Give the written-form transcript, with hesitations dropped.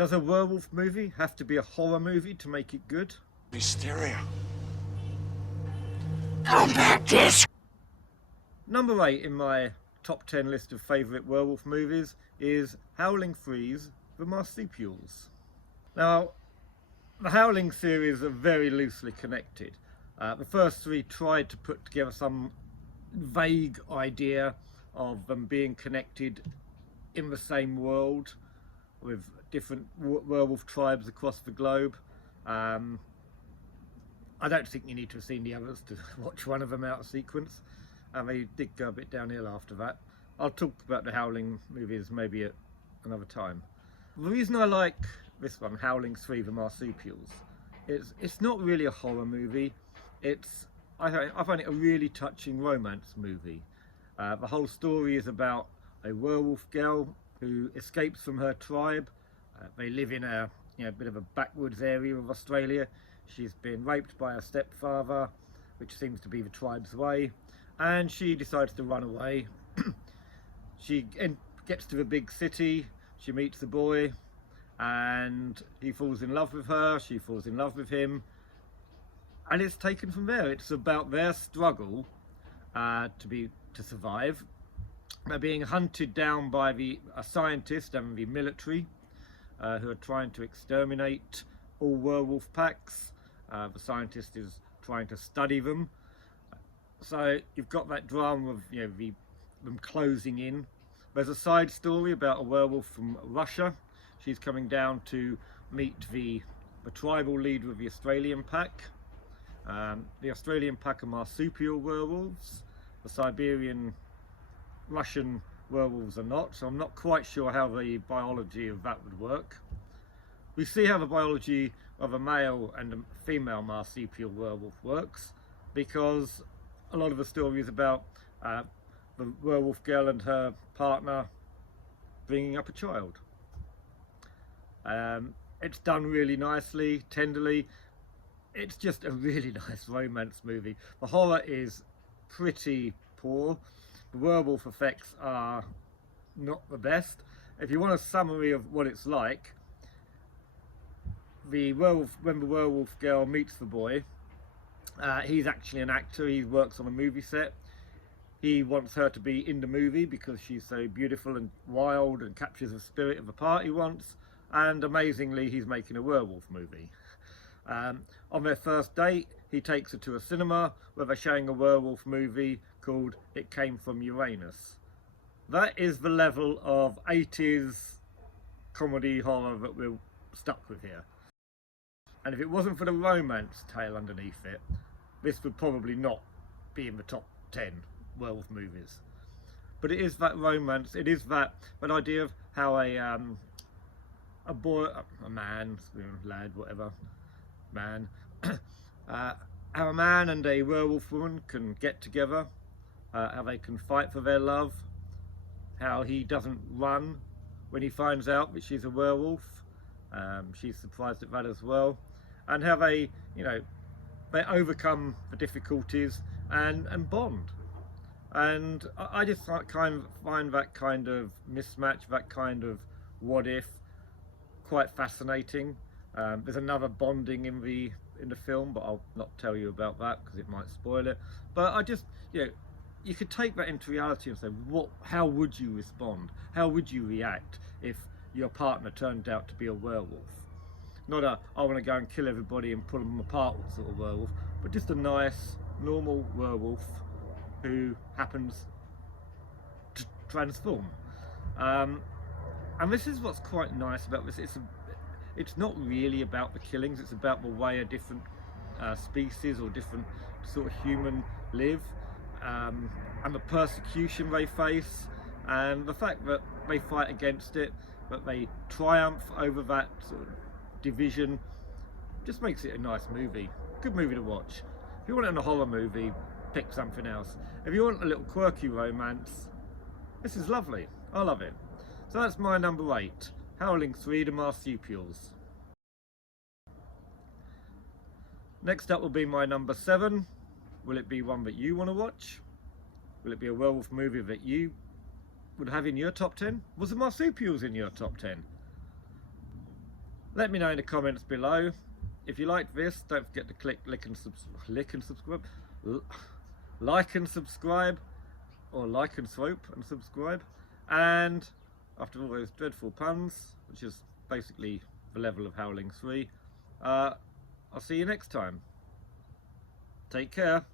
Does a werewolf movie have to be a horror movie to make it good? Hysteria. Come back, this. Number 8 in my top 10 list of favourite werewolf movies is Howling 3's The Marsupials. Now, the Howling series are very loosely connected. The first 3 tried to put together some vague idea of them being connected in the same world with different werewolf tribes across the globe. I don't think you need to have seen the others to watch one of them out of sequence. They did go a bit downhill after that. I'll talk about the Howling movies maybe at another time. The reason I like this one, Howling 3 The Marsupials, it's not really a horror movie. I find it a really touching romance movie. The whole story is about a werewolf girl who escapes from her tribe. They live in a bit of a backwoods area of Australia. She's been raped by her stepfather, which seems to be the tribe's way, and she decides to run away. She gets to the big city, she meets the boy, and he falls in love with her, she falls in love with him, and it's taken from there. It's about their struggle to survive. They're being hunted down by a scientist and the military who are trying to exterminate all werewolf packs. The scientist is trying to study them. So you've got that drama of them closing in. There's a side story about a werewolf from Russia. She's coming down to meet the tribal leader of the Australian pack. The Australian pack are marsupial werewolves. The Siberian Russian werewolves are not, so I'm not quite sure how the biology of that would work. We see how the biology of a male and a female marsupial werewolf works, because a lot of the story is about the werewolf girl and her partner bringing up a child. It's done really nicely, tenderly. It's just a really nice romance movie. The horror is pretty poor. The werewolf effects are not the best. If you want a summary of what it's like, when the werewolf girl meets the boy, he's actually an actor. He works on a movie set. He wants her to be in the movie because she's so beautiful and wild and captures the spirit of the part he wants. And amazingly, he's making a werewolf movie. On their first date, he takes her to a cinema where they're showing a werewolf movie called It Came From Uranus. That is the level of 80s comedy horror that we're stuck with here. And if it wasn't for the romance tale underneath it, this would probably not be in the top 10 werewolf movies. But it is that romance, it is that idea of how a boy, a man, lad, whatever, man, how a man and a werewolf woman can get together, how they can fight for their love, how he doesn't run when he finds out that she's a werewolf. She's surprised at that as well, and how they overcome the difficulties and bond. And I just kind of find that kind of mismatch, that kind of what if, quite fascinating. There's another bonding in the film, but I'll not tell you about that because it might spoil it. But I just, you could take that into reality and say, how would you respond? How would you react if your partner turned out to be a werewolf? Not I want to go and kill everybody and pull them apart sort of werewolf, but just a nice, normal werewolf who happens to transform. And this is what's quite nice about this. It's not really about the killings, it's about the way a different species or different sort of human live, and the persecution they face, and the fact that they fight against it, that they triumph over that sort of division, just makes it a nice movie. Good movie to watch. If you want it in a horror movie, pick something else. If you want a little quirky romance, this is lovely. I love it. So that's my number 8, Howling 3 The Marsupials. Next up will be my number 7. Will it be one that you want to watch? Will it be a werewolf movie that you would have in your top 10? Was the Marsupials in your top 10? Let me know in the comments below. If you like this, don't forget to like and subscribe, like and subscribe, or like and swope and subscribe. And after all those dreadful puns, which is basically the level of Howling 3, I'll see you next time. Take care.